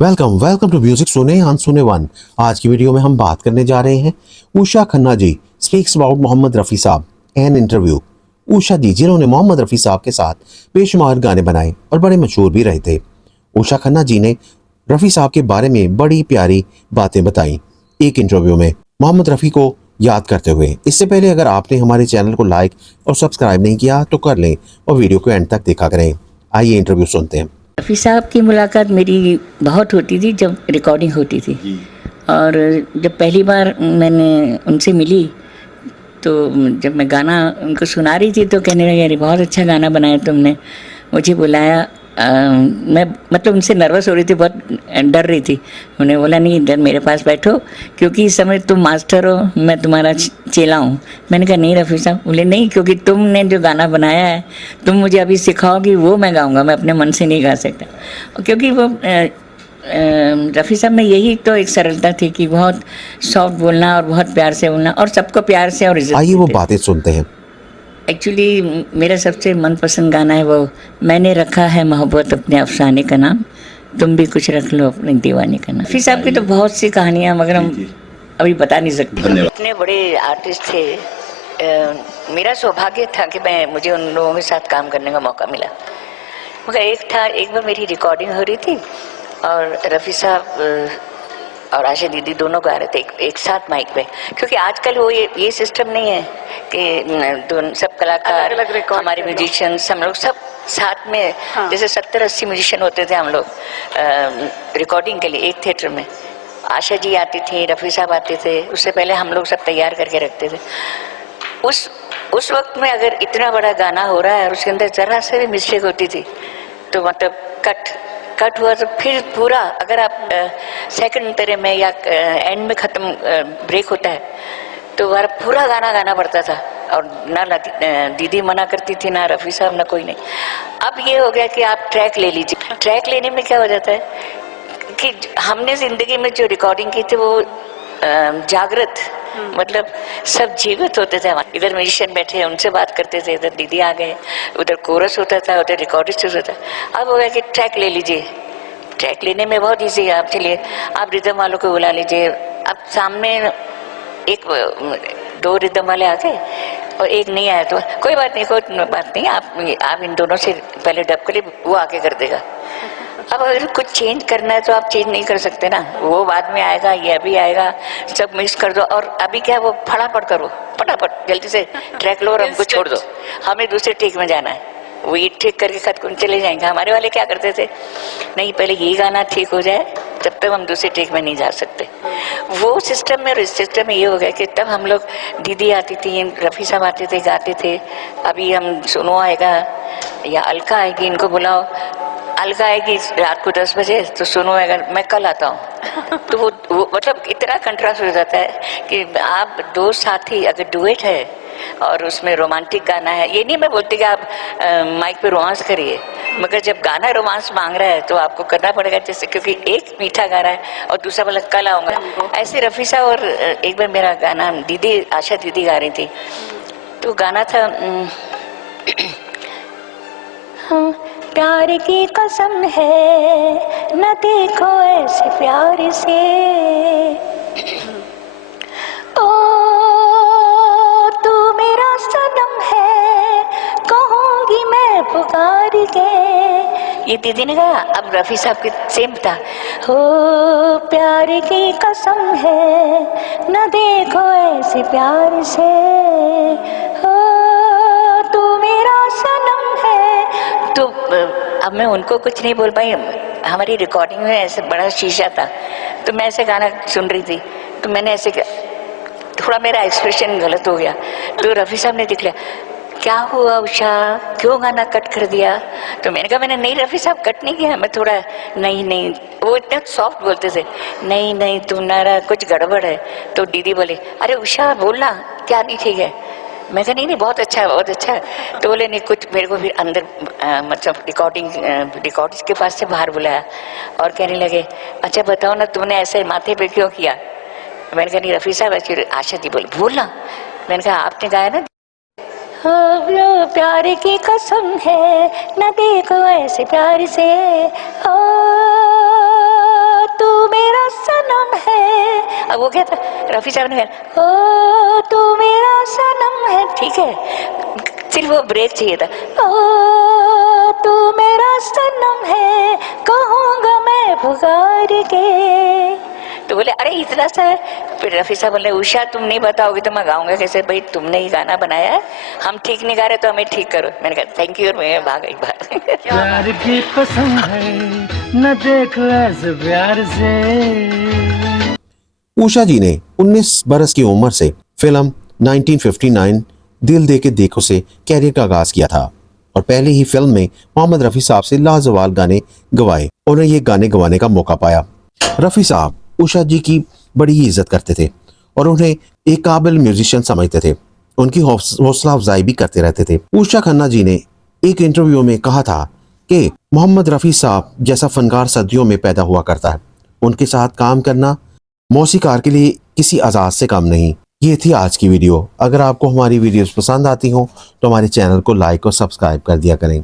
Welcome to music सुने अनसुने one. आज की वीडियो में हम बात करने जा रहे हैं उषा खन्ना जी स्पीक्स अबाउट मोहम्मद रफ़ी साहब एन इंटरव्यू। उषा जी जिन्होंने मोहम्मद रफ़ी साहब के साथ बेशुमार गाने बनाए और बड़े मशहूर भी रहे थे। उषा खन्ना जी ने रफ़ी साहब के बारे में बड़ी प्यारी बातें बताई एक इंटरव्यू में मोहम्मद रफ़ी को याद करते हुए। इससे पहले अगर आपने हमारे चैनल को लाइक और सब्सक्राइब नहीं किया तो कर लें और वीडियो को एंड तक देखा करें। आइए इंटरव्यू सुनते हैं। रफ़ी साहब की मुलाकात मेरी बहुत होती थी जब रिकॉर्डिंग होती थी। और जब पहली बार मैंने उनसे मिली तो जब मैं गाना उनको सुना रही थी तो कहने लगे अरे बहुत अच्छा गाना बनाया तुमने। मुझे बुलाया। मैं मतलब उनसे नर्वस हो रही थी, बहुत डर रही थी। उन्हें बोला नहीं इधर मेरे पास बैठो क्योंकि इस समय तुम मास्टर हो, मैं तुम्हारा चेला हूँ। मैंने कहा नहीं रफ़ी साहब। बोले नहीं, क्योंकि तुमने जो गाना बनाया है तुम मुझे अभी सिखाओगी वो मैं गाऊँगा, मैं अपने मन से नहीं गा सकता। क्योंकि वो रफ़ी साहब में यही तो एक सरलता थी कि बहुत सॉफ्ट बोलना और बहुत प्यार से बोलना और सबको प्यार से और इज्जत। आइए वो बातें सुनते हैं। एक्चुअली मेरा सबसे मनपसंद गाना है वो मैंने रखा है मोहब्बत अपने अफसाने का नाम, तुम भी कुछ रख लो अपने दीवाने का नाम। रफ़ी साहब की तो बहुत सी कहानियाँ मगर हम अभी बता नहीं सकते। इतने बड़े आर्टिस्ट थे। मेरा सौभाग्य था कि मुझे उन लोगों के साथ काम करने का मौका मिला। मगर एक बार मेरी रिकॉर्डिंग हो रही थी और रफ़ी साहब और आशा दीदी दोनों गा रहे थे एक साथ माइक पे। क्योंकि आजकल वो ये सिस्टम नहीं है कि सब कलाकार अलग हमारे म्यूजिशियंस हम लोग सब साथ में। हाँ। जैसे 70-80 म्यूजिशियन होते थे हम लोग रिकॉर्डिंग के लिए एक थिएटर में। आशा जी आती थी, रफ़ी साहब आते थे, उससे पहले हम लोग सब तैयार करके रखते थे। उस वक्त में अगर इतना बड़ा गाना हो रहा है और उसके अंदर जरा से भी मिस्टेक होती थी तो मतलब कट हुआ तो फिर पूरा, अगर आप सेकंड तरह में या एंड में ख़त्म ब्रेक होता है तो वह पूरा गाना गाना पड़ता था। और ना दीदी मना करती थी, ना रफ़ी साहब, ना कोई नहीं। अब ये हो गया कि आप ट्रैक ले लीजिए। ट्रैक लेने में क्या हो जाता है कि हमने ज़िंदगी में जो रिकॉर्डिंग की थी वो जागृत, मतलब सब जीवित होते थे। हमारे इधर म्यूजिशियन बैठे उनसे बात करते थे, इधर दीदी आ गए, उधर कोरस होता था, उधर रिकॉर्डिस्ट होता था। अब हो गया कि ट्रैक ले लीजिए। ट्रैक लेने में बहुत ईजी है। आप चलिए आप रिदम वालों को बुला लीजिए। अब सामने एक 2 रिदम वाले आ गए और एक नहीं आया तो कोई बात नहीं, आप इन दोनों से पहले डब कर लिए, वो आके कर देगा। अब अगर कुछ चेंज करना है तो आप चेंज नहीं कर सकते ना, वो बाद में आएगा, ये अभी आएगा, सब मिक्स कर दो। और अभी क्या वो फटाफट करो, फटाफट जल्दी से ट्रैक लो और हमको छोड़ दो, हमें दूसरे टेक में जाना है। वो ये ठीक करके खत को चले जाएंगे। हमारे वाले क्या करते थे, नहीं पहले ये गाना ठीक हो जाए तब तक हम दूसरे टेक में नहीं जा सकते। वो सिस्टम में और इस सिस्टम में ये हो गया कि तब हम लोग, दीदी आती थी, रफ़ी साहब आते थे, गाते थे। अभी हम सुनो आएगा या अलका आएगी, इनको बुलाओ, अलका आएगी रात को 10 बजे तो सुनो अगर मैं कल आता हूँ तो वो मतलब इतना कंट्रास्ट हो जाता है कि आप दो साथी अगर डुएट है और उसमें रोमांटिक गाना है, ये नहीं मैं बोलती कि आप माइक पे रोमांस करिए, मगर जब गाना रोमांस मांग रहा है तो आपको करना पड़ेगा, जैसे क्योंकि एक मीठा गा रहा है और दूसरा बोला कल आऊँगा। ऐसे रफ़ी साहब और एक बार मेरा गाना दीदी, आशा दीदी गा रही थी तो गाना था प्यार की कसम है न देखो ऐसे प्यार से, ओ तू मेरा सनम है कहूँगी मैं पुकार के। ये दीदी ने कहा। अब रफ़ी साहब के सेम था, हो प्यार की कसम है न देखो ऐसे प्यार से, हो तू मेरा सनम है। तो अब मैं उनको कुछ नहीं बोल पाई। हमारी रिकॉर्डिंग में ऐसे बड़ा शीशा था तो मैं ऐसे गाना सुन रही थी तो मैंने ऐसे थोड़ा मेरा एक्सप्रेशन गलत हो गया तो रफ़ी साहब ने देख लिया, क्या हुआ उषा, क्यों गाना कट कर दिया? तो मैंने कहा मैंने नहीं रफ़ी साहब कट नहीं किया, मैं थोड़ा नहीं, वो इतना सॉफ्ट बोलते थे, नहीं तुम्हारा कुछ गड़बड़ है। तो दीदी बोले अरे उषा बोलना क्या नहीं ठीक है। मैं कहा नहीं बहुत अच्छा है, बहुत अच्छा है। तो बोले नहीं कुछ, मेरे को फिर अंदर मतलब रिकॉर्डिंग के पास से बाहर बुलाया और कहने लगे अच्छा बताओ ना तुमने ऐसे माथे पे क्यों किया। मैंने कहा नहीं रफ़ी साहब ऐसे। आशा दी बोली बोलना। मैंने कहा आपने गाया ना प्यार की कसम है न देखो ऐसे प्यार से, ओ अब वो क्या था, रफ़ी साहब ने कहा ओ तू मेरा सनम है, ठीक है, सिर्फ वो ब्रेक चाहिए था, ओ तू मेरा सनम है कहूँगा मैं पुकार के, तो बोले अरे इतना सा है। फिर रफ़ी साहब बोले उषा तुम नहीं बताओगे तो मैं गाऊंगा कैसे, भाई तुमने ही गाना बनाया है, हम ठीक नहीं गा रहे तो हमें ठीक करो। मैंने कहा थैंक यू, और मैं भाग गई बाहर। प्यार की कसम है न देखो ऐसे प्यार से। उषा जी ने 19 बरस की उम्र से फिल्म 1959 दिल दे के देखो से कैरियर का आगाज किया था और पहले ही फिल्म में मोहम्मद रफ़ी साहब से लाजवाब गाने गवाए। उन्हें ये गाने गवाने का मौका पाया। रफ़ी साहब उषा जी की बड़ी ही इज्जत करते थे और उन्हें एक काबिल म्यूजिशियन समझते थे। उनकी हौसला अफजाई भी करते रहते थे। उषा खन्ना जी ने एक इंटरव्यू में कहा था कि मोहम्मद रफ़ी साहब जैसा फनकार सदियों में पैदा हुआ करता है, उनके साथ काम करना मौसीकार के लिए किसी आजाद से कम नहीं। ये थी आज की वीडियो। अगर आपको हमारी वीडियोस पसंद आती हो तो हमारे चैनल को लाइक और सब्सक्राइब कर दिया करें।